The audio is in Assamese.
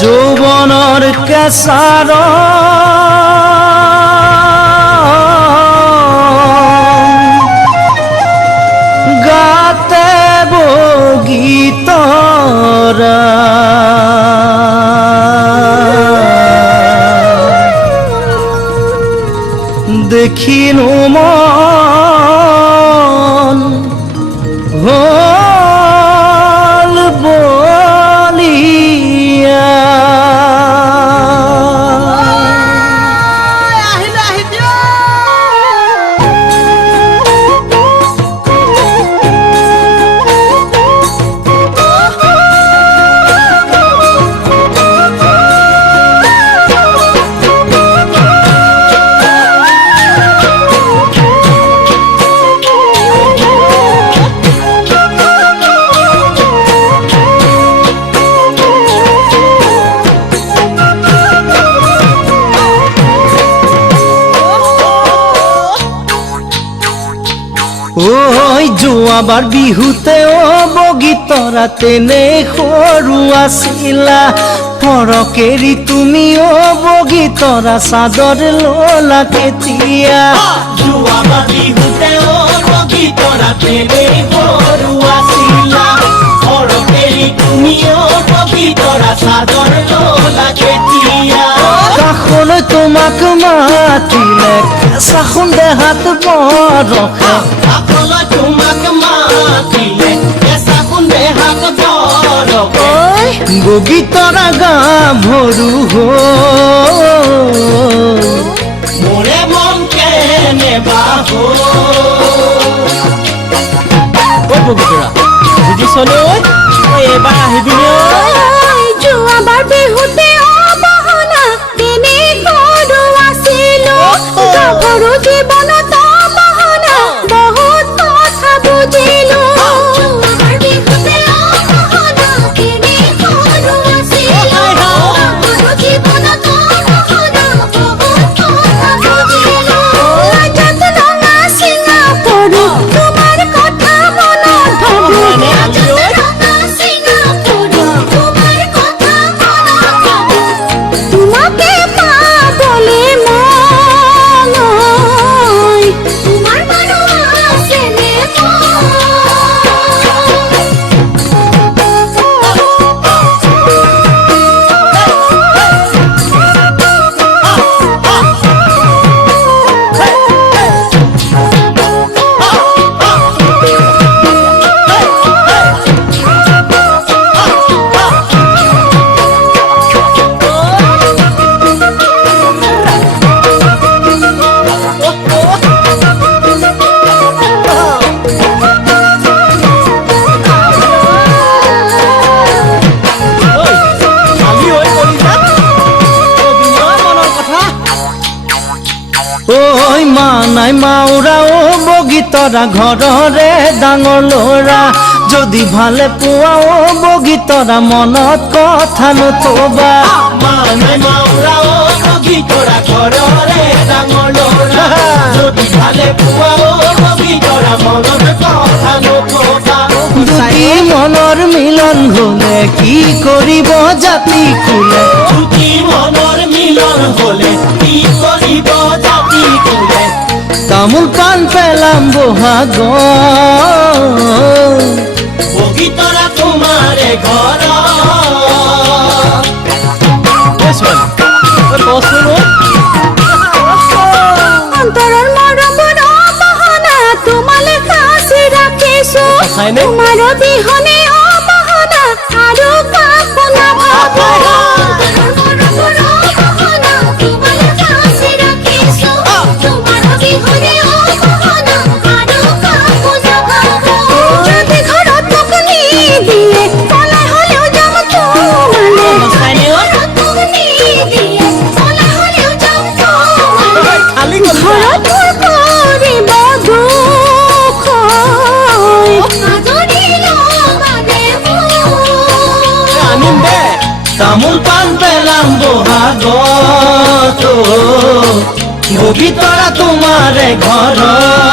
যৌবনৰ কেঁচাৰ গাতে বগীতৰা দেখিনো মন হল বলিয়া যোৱাবাৰ বিহুতে বগীতৰা তেনে সৰু আছিলা ফৰকেৰি তুমি বগীতৰা চাদৰ ললা কেতিয়া যোৱাবাৰ বিহুতে বগীতৰা তেনে সৰু আছিলা ফৰকেৰি তুমি বগীতৰা চাদৰ ললা কেতিয়া কাষলৈ তোমাক মাতিলে কেঁচাখন দেহাত বৰষে কাষলৈ তোমাক মাতিলে কেঁচাখন দেহাত বৰষে বগীতৰা গাভৰু মোৰে মন কেনেবা বগীতৰা বুজিছনে এইবাৰ আহিবি যোৱাবাৰ বিহুতে অবহনা তেনে সৰু আছিলো গাভৰু জীৱনত অবহনা বহুত কথা বুজিলো যোৱাবাৰ বিহুতে অবহনা তেনে সৰু আছিলো গাভৰু জীৱনত অবহনা বহুত কথা বুজিলো লাজত ৰঙা চিঙা পৰো তোমাৰ কথা মনত ভাবো তোমাকে পাবলে মই তোমাৰ মানুহ আছেনে ঐ মা নাই মাউৰা বগীতৰা ঘৰৰে ডাঙৰ ল'ৰা যদি ভালে পোৱা বগীতৰা মনত কথা নথবা মানে মাউৰা বগীতৰা ঘৰৰে ডাঙৰ ল'ৰা যদি ভালে পোৱা বগীতৰা মনত কথা নথবা দুটি মনৰ মিলন হলে কি কৰিব জাতি খুলে দুটি মনৰ মিলন হলে কি কৰিব জাতি খুলে তামোল পাণ পেলাম বহাগ বগীতৰা তোমাৰে ঘৰ অন্তৰৰ মৰমৰ অবহনা তোমালে সাঁচি ৰাখিছো তোমাৰ বিহনে অবহনা আৰু কাকো নাভাবো অন্তৰৰ মৰমৰ অবহনা তোমালে সাঁচি ৰাখিছো তোমাৰ বিহনে অবহনা আৰু কাকো নাভাবো যদি ঘৰত মোক নিদিয়ে পলাই হলেও যাম তোমালে ঘৰত মোক নিদিয়ে পলাই হলেও যাম তোমালে ঘৰত মোৰ কৰিব তামোল পাণ পেলাম বহাগত বগীতৰা তোমাৰে ঘৰত